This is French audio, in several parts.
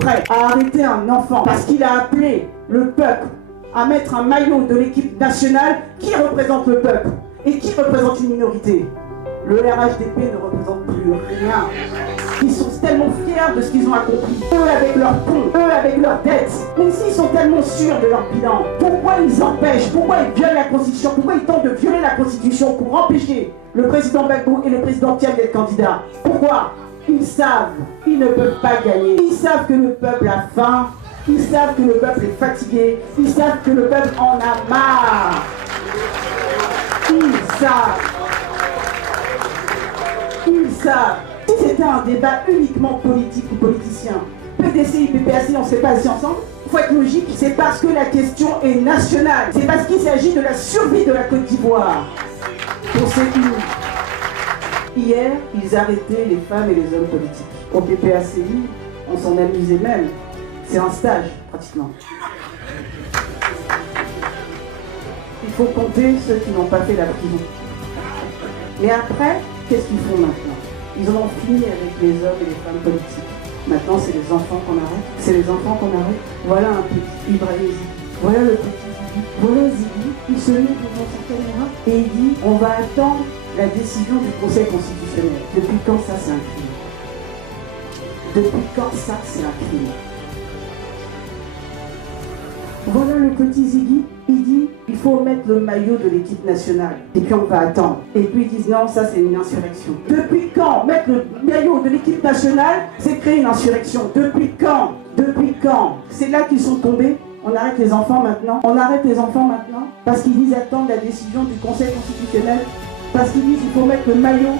prêts à arrêter un enfant parce qu'il a appelé le peuple à mettre un maillot de l'équipe nationale qui représente le peuple et qui représente une minorité. Le RHDP ne représente plus rien. Ils sont tellement fiers de ce qu'ils ont accompli. Eux avec leurs ponts, eux avec leurs dettes. Mais s'ils sont tellement sûrs de leur bilan, pourquoi ils empêchent, pourquoi ils violent la Constitution, pourquoi ils tentent de violer la Constitution pour empêcher le président Gbagbo et le président Tiam d'être candidats? Pourquoi? Ils savent, ils ne peuvent pas gagner. Ils savent que le peuple a faim, ils savent que le peuple est fatigué, ils savent que le peuple en a marre. Ils savent. Ils savent. Si c'était un débat uniquement politique ou politicien, PDCI, PPAC, on ne serait pas assis ensemble. Il faut être logique, c'est parce que la question est nationale. C'est parce qu'il s'agit de la survie de la Côte d'Ivoire. Pour ces unis. Hier, ils arrêtaient les femmes et les hommes politiques. Au PPACI, on s'en amusait même. C'est un stage, pratiquement. Il faut compter ceux qui n'ont pas fait la prison. Mais après, qu'est-ce qu'ils font maintenant? Ils en ont fini avec les hommes et les femmes politiques. Maintenant, c'est les enfants qu'on arrête. C'est les enfants qu'on arrête. Voilà un petit Ibrahim Zighi. Voilà le petit Zighi. Voilà Zighi. Il se met devant sa caméra et il dit on va attendre la décision du Conseil constitutionnel. Depuis quand ça, c'est un crime? Depuis quand ça, c'est un crime? Voilà le petit Zighi, il dit il faut mettre le maillot de l'équipe nationale. Et puis on va attendre. Et puis ils disent non, ça c'est une insurrection. Depuis quand mettre le maillot de l'équipe nationale, c'est créer une insurrection? Depuis quand? Depuis quand? C'est là qu'ils sont tombés. On arrête les enfants maintenant. On arrête les enfants maintenant parce qu'ils disent attendre la décision du Conseil constitutionnel. Parce qu'ils disent il faut mettre le maillot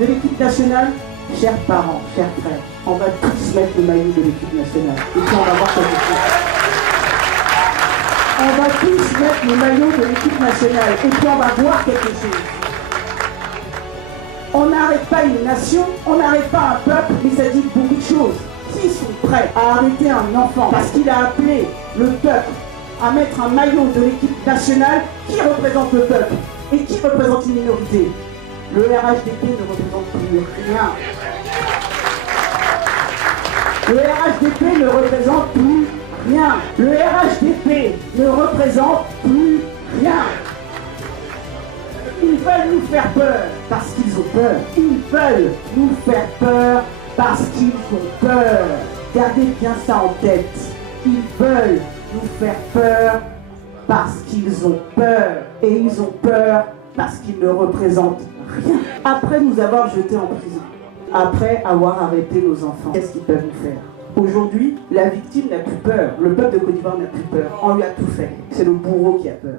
de l'équipe nationale. Chers parents, chers frères, on va tous mettre le maillot de l'équipe nationale. Et puis on va voir quelque chose. On va tous mettre le maillot de l'équipe nationale et puis on va voir quelque chose. On n'arrête pas une nation, on n'arrête pas un peuple, mais ça dit beaucoup de choses. S'ils sont prêts à arrêter un enfant parce qu'il a appelé le peuple à mettre un maillot de l'équipe nationale qui représente le peuple et qui représente une minorité, le RHDP ne représente plus rien. Le RHDP ne représente plus rien. Le RHDP ne représente plus rien. Ils veulent nous faire peur parce qu'ils ont peur. Ils veulent nous faire peur parce qu'ils ont peur. Gardez bien ça en tête. Ils veulent nous faire peur parce qu'ils ont peur. Et ils ont peur parce qu'ils ne représentent rien. Après nous avoir jetés en prison, après avoir arrêté nos enfants, qu'est-ce qu'ils peuvent nous faire? Aujourd'hui, la victime n'a plus peur. Le peuple de Côte d'Ivoire n'a plus peur. On lui a tout fait. C'est le bourreau qui a peur.